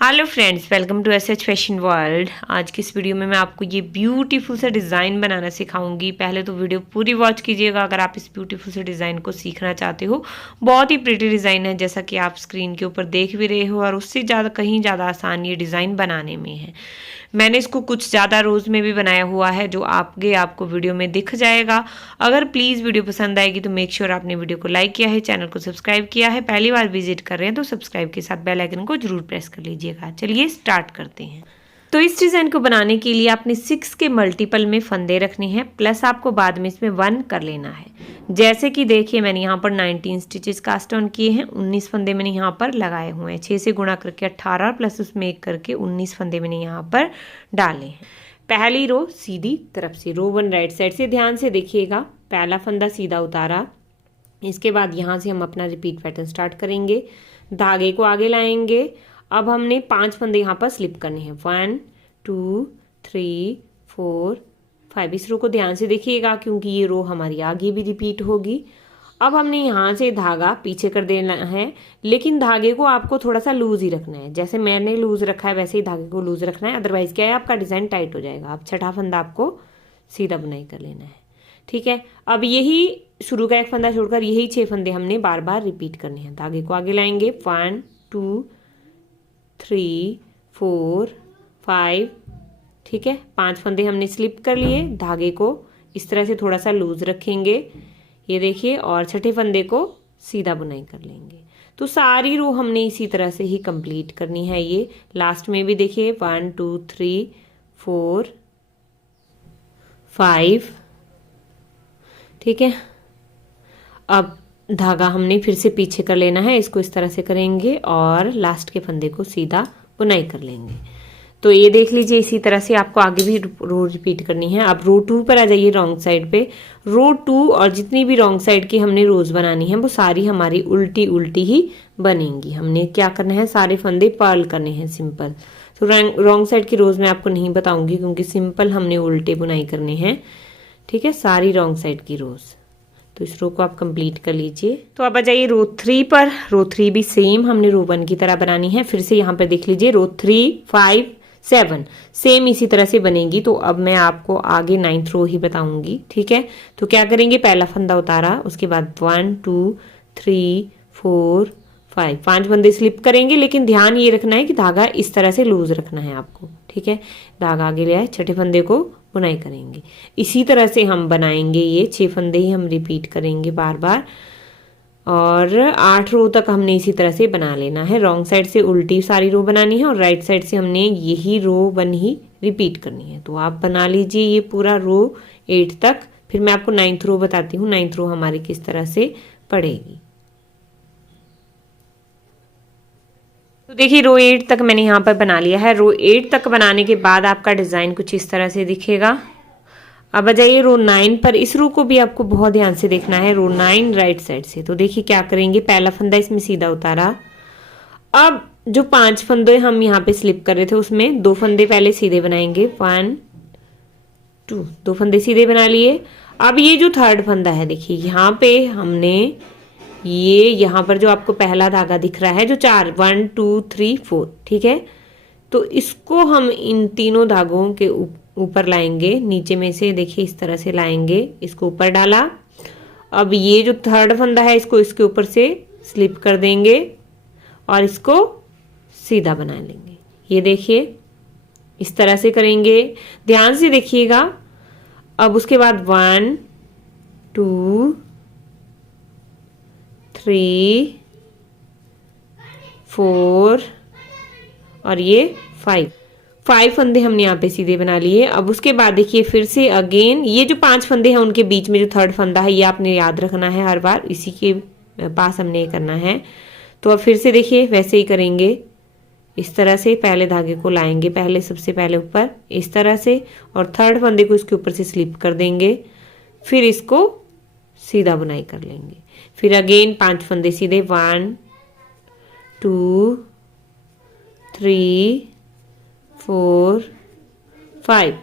Hello friends, welcome to SH fashion world. आज की इस वीडियो में मैं आपको ये ब्यूटीफुल सा डिज़ाइन बनाना सिखाऊंगी। पहले तो वीडियो पूरी वॉच कीजिएगा अगर आप इस ब्यूटीफुल से डिज़ाइन को सीखना चाहते हो। बहुत ही प्रिटी डिज़ाइन है, जैसा कि आप स्क्रीन के ऊपर देख भी रहे हो, और उससे कहीं ज़्यादा आसान ये डिज़ाइन बनाने में है। मैंने इसको कुछ ज़्यादा रोज़ में भी बनाया हुआ है, जो आपको वीडियो में दिख जाएगा। अगर प्लीज़ वीडियो पसंद आएगी तो मेक श्योर आपने वीडियो को लाइक किया है, चैनल को सब्सक्राइब किया है। पहली बार विजिट कर रहे हैं तो सब्सक्राइब के साथ बेल आइकन को जरूर प्रेस कर लीजिएगा। चलिए स्टार्ट करते हैं। तो इस डिज़ाइन को बनाने के लिए आपने 6 के मल्टीपल में फंदे रखने हैं, प्लस आपको बाद में इसमें 1 कर लेना है। जैसे कि देखिए, मैंने यहाँ पर 19 स्टिचेस कास्ट ऑन किए हैं, 19 फंदे मैंने यहाँ पर लगाए हुए हैं। 6 से गुणा करके 18 प्लस उसमें 1 करके 19 फंदे मैंने यहाँ पर डाले हैं। पहली रो सीधी तरफ से, रो 1 राइट साइड से, ध्यान से देखिएगा। पहला फंदा सीधा उतारा, इसके बाद यहाँ से हम अपना रिपीट पैटर्न स्टार्ट करेंगे। धागे को आगे लाएंगे। अब हमने 5 फंदे यहाँ पर स्लिप करने हैं। 1 2 3 4 5। इस रो को ध्यान से देखिएगा क्योंकि ये रो हमारी आगे भी रिपीट होगी। अब हमने यहाँ से धागा पीछे कर देना है, लेकिन धागे को आपको थोड़ा सा लूज ही रखना है। जैसे मैंने लूज रखा है वैसे ही धागे को लूज रखना है, अदरवाइज क्या है, आपका डिज़ाइन टाइट हो जाएगा। अब छठा फंदा आपको सीधा बुनाई कर लेना है, ठीक है। अब यही शुरू का एक फंदा छोड़कर यही 6 फंदे हमने बार बार रिपीट करने हैं। धागे को आगे लाएंगे। 1 2 3 4 5, ठीक है। 5 फंदे हमने स्लिप कर लिए। धागे को इस तरह से थोड़ा सा लूज रखेंगे, ये देखिए, और छठे फंदे को सीधा बुनाई कर लेंगे। तो सारी रो हमने इसी तरह से ही कंप्लीट करनी है। ये लास्ट में भी देखिए 1 2 3 4 5, ठीक है। अब धागा हमने फिर से पीछे कर लेना है, इसको इस तरह से करेंगे और लास्ट के फंदे को सीधा बुनाई कर लेंगे। तो ये देख लीजिए, इसी तरह से आपको आगे भी रो रिपीट करनी है। अब रो 2 पर आ जाइए, रॉन्ग साइड पे। रो 2 और जितनी भी रॉन्ग साइड की हमने रोज बनानी है वो सारी हमारी उल्टी उल्टी ही बनेंगी। हमने क्या करना है, सारे फंदे पर्ल करने हैं सिंपल। तो रॉन्ग साइड की रोज मैं आपको नहीं बताऊंगी क्योंकि सिंपल हमने उल्टे बुनाई करने हैं, ठीक है, सारी रॉन्ग साइड की रोज। तो इस रो को आप कंप्लीट कर लीजिए। तो अब आ जाइए रो 3 पर। रो 3 भी सेम हमने रो 1 की तरह बनानी है। फिर से यहाँ पर देख लीजिए, रो 3 5 7 सेम इसी तरह से बनेगी। तो अब मैं आपको आगे 9th रो ही बताऊंगी, ठीक है। तो क्या करेंगे, पहला फंदा उतारा, उसके बाद 1 2 3 4 5, 5 फंदे स्लिप करेंगे, लेकिन ध्यान ये रखना है कि धागा इस तरह से लूज रखना है आपको, ठीक है। धागा आगे ले आए, छठे फंदे को बुनाई करेंगे। इसी तरह से हम बनाएंगे, ये 6 फंदे ही हम रिपीट करेंगे बार बार, और 8 रो तक हमने इसी तरह से बना लेना है। रॉन्ग साइड से उल्टी सारी रो बनानी है और राइट साइड से हमने यही रो 1 ही रिपीट करनी है। तो आप बना लीजिए ये पूरा रो 8 तक। फिर मैं आपको 9th रो बताती हूँ, 9th रो हमारी किस तरह से पड़ेगी। तो देखिए, रो 8 तक मैंने यहाँ पर बना लिया है। रो 8 तक बनाने के बाद आपका डिज़ाइन कुछ इस तरह से दिखेगा। अब आ जाइए रो 9 पर। इस रो को भी आपको बहुत ध्यान से देखना है, रो 9 राइट साइड से। तो देखिए क्या करेंगे, पहला फंदा इसमें सीधा उतारा। अब जो 5 फंदे हम यहाँ पे स्लिप कर रहे थे उसमें 2 फंदे पहले सीधे बनाएंगे। 1 2, 2 फंदे सीधे बना लिए। अब ये जो 3rd फंदा है, देखिए यहाँ पे हमने ये यहाँ पर जो आपको पहला धागा दिख रहा है, जो 4 1 2 3 4, ठीक है। तो इसको हम इन तीनों धागों के ऊपर लाएंगे, नीचे में से देखिए इस तरह से लाएंगे, इसको ऊपर डाला। अब ये जो 3rd फंदा है इसको इसके ऊपर से स्लिप कर देंगे और इसको सीधा बना लेंगे। ये देखिए इस तरह से करेंगे, ध्यान से देखिएगा। अब उसके बाद 1 2 3 4 और ये 5 फंदे हमने यहाँ पे सीधे बना लिए। अब उसके बाद देखिए फिर से अगेन ये जो 5 फंदे हैं उनके बीच में जो 3rd फंदा है ये आपने याद रखना है, हर बार इसी के पास हमने ये करना है। तो अब फिर से देखिए वैसे ही करेंगे, इस तरह से पहले धागे को लाएंगे, पहले सबसे पहले ऊपर इस तरह से, और 3rd फंदे को इसके ऊपर से स्लिप कर देंगे, फिर इसको सीधा बुनाई कर लेंगे। फिर अगेन 5 फंदे सीधे, 1 2 3 4 5।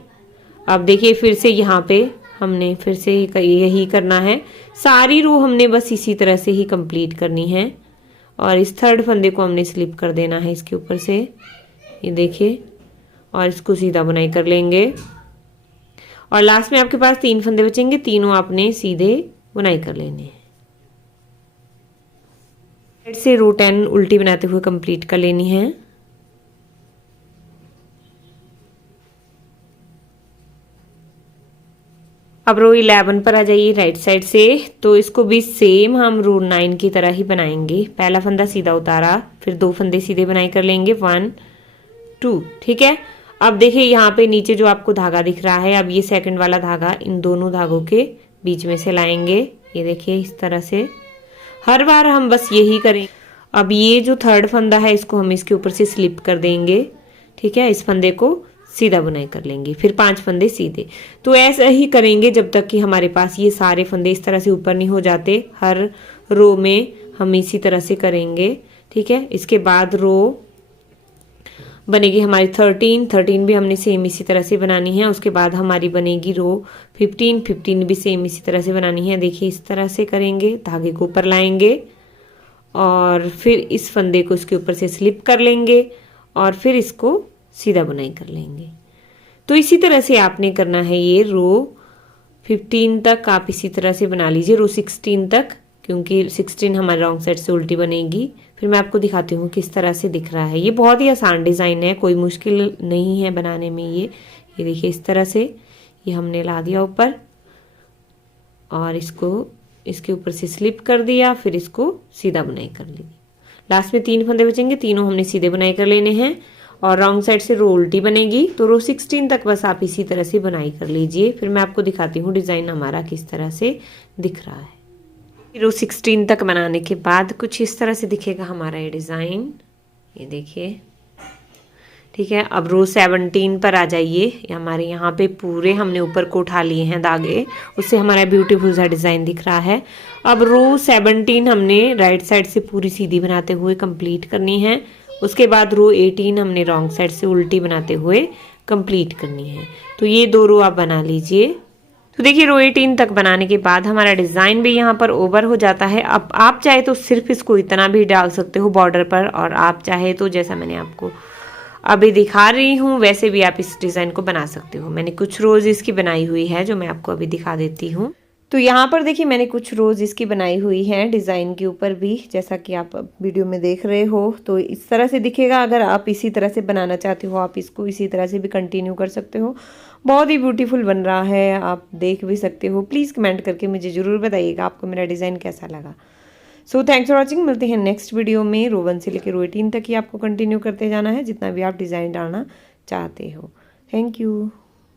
अब देखिए फिर से यहाँ पे हमने फिर से यही करना है, सारी रो हमने बस इसी तरह से ही कंप्लीट करनी है। और इस 3rd फंदे को हमने स्लिप कर देना है इसके ऊपर से, ये देखिए, और इसको सीधा बुनाई कर लेंगे। और लास्ट में आपके पास 3 फंदे बचेंगे, तीनों आपने सीधे बुनाई कर लेने हैं। साइड से रो 10 उल्टी बनाते हुए कंप्लीट कर लेनी है। अब रो 11 पर आ जाइए राइट साइड से। तो इसको भी सेम हम रो 9 की तरह ही बनाएंगे। पहला फंदा सीधा उतारा, फिर 2 फंदे सीधे बुनाई कर लेंगे, 1 2, ठीक है। अब देखिए यहाँ पे नीचे जो आपको धागा दिख रहा है, अब ये सेकंड वाला धागा इन दोनों धागों के बीच में से लाएंगे। ये देखिए इस तरह से हर बार हम बस यही करें। अब ये जो थर्ड फंदा है इसको हम इसके ऊपर से स्लिप कर देंगे, ठीक है। इस फंदे को सीधा बुनाई कर लेंगे, फिर 5 फंदे सीधे। तो ऐसा ही करेंगे जब तक कि हमारे पास ये सारे फंदे इस तरह से ऊपर नहीं हो जाते। हर रो में हम इसी तरह से करेंगे, ठीक है। इसके बाद रो बनेगी हमारी 13 भी हमने सेम इसी तरह से बनानी है। उसके बाद हमारी बनेगी रो 15 भी सेम इसी तरह से बनानी है। देखिए इस तरह से करेंगे, धागे को ऊपर लाएंगे और फिर इस फंदे को इसके ऊपर से स्लिप कर लेंगे और फिर इसको सीधा बुनाई कर लेंगे। तो इसी तरह से आपने करना है। ये रो 15 तक आप इसी तरह से बना लीजिए, रो 16 तक, क्योंकि 16 हमारे रॉन्ग साइड से उल्टी बनेगी। फिर मैं आपको दिखाती हूँ किस तरह से दिख रहा है। ये बहुत ही आसान डिज़ाइन है, कोई मुश्किल नहीं है बनाने में। ये देखिए इस तरह से ये हमने ला दिया ऊपर और इसको इसके ऊपर से स्लिप कर दिया, फिर इसको सीधा बुनाई कर ली। लास्ट में 3 फंदे बचेंगे, तीनों हमने सीधे बुनाई कर लेने हैं और रॉन्ग साइड से रो उल्टी बनेगी। तो रो 16 तक बस आप इसी तरह से बुनाई कर लीजिए। फिर मैं आपको दिखाती हूँ डिज़ाइन हमारा किस तरह से दिख रहा है। रो 16 तक बनाने के बाद कुछ इस तरह से दिखेगा हमारा ये डिज़ाइन। ये देखिए, ठीक है। अब रो 17 पर आ जाइए। हमारे यहाँ पे पूरे हमने ऊपर को उठा लिए हैं धागे, उससे हमारा ब्यूटीफुल सा डिज़ाइन दिख रहा है। अब रो 17 हमने राइट साइड से पूरी सीधी बनाते हुए कंप्लीट करनी है। उसके बाद रो 18 हमने रॉन्ग साइड से उल्टी बनाते हुए कंप्लीट करनी है। तो ये 2 रो आप बना लीजिए। तो देखिए रो 18 तक बनाने के बाद हमारा डिज़ाइन भी यहाँ पर ओवर हो जाता है। अब आप चाहे तो सिर्फ इसको इतना भी डाल सकते हो बॉर्डर पर, और आप चाहे तो जैसा मैंने आपको अभी दिखा रही हूँ वैसे भी आप इस डिज़ाइन को बना सकते हो। मैंने कुछ रोज़ इसकी बनाई हुई है जो मैं आपको अभी दिखा देती हूँ। तो यहाँ पर देखिए मैंने कुछ रोज़ इसकी बनाई हुई हैं डिज़ाइन के ऊपर भी, जैसा कि आप वीडियो में देख रहे हो। तो इस तरह से दिखेगा। अगर आप इसी तरह से बनाना चाहते हो आप इसको इसी तरह से भी कंटिन्यू कर सकते हो। बहुत ही ब्यूटीफुल बन रहा है, आप देख भी सकते हो। प्लीज़ कमेंट करके मुझे ज़रूर बताइएगा आपको मेरा डिज़ाइन कैसा लगा। So thanks for watching. मिलते हैं नेक्स्ट वीडियो में। रो 1 से लेकर रो 18 तक ही आपको कंटिन्यू करते जाना है, जितना भी आप डिज़ाइन डालना चाहते हो। Thank you.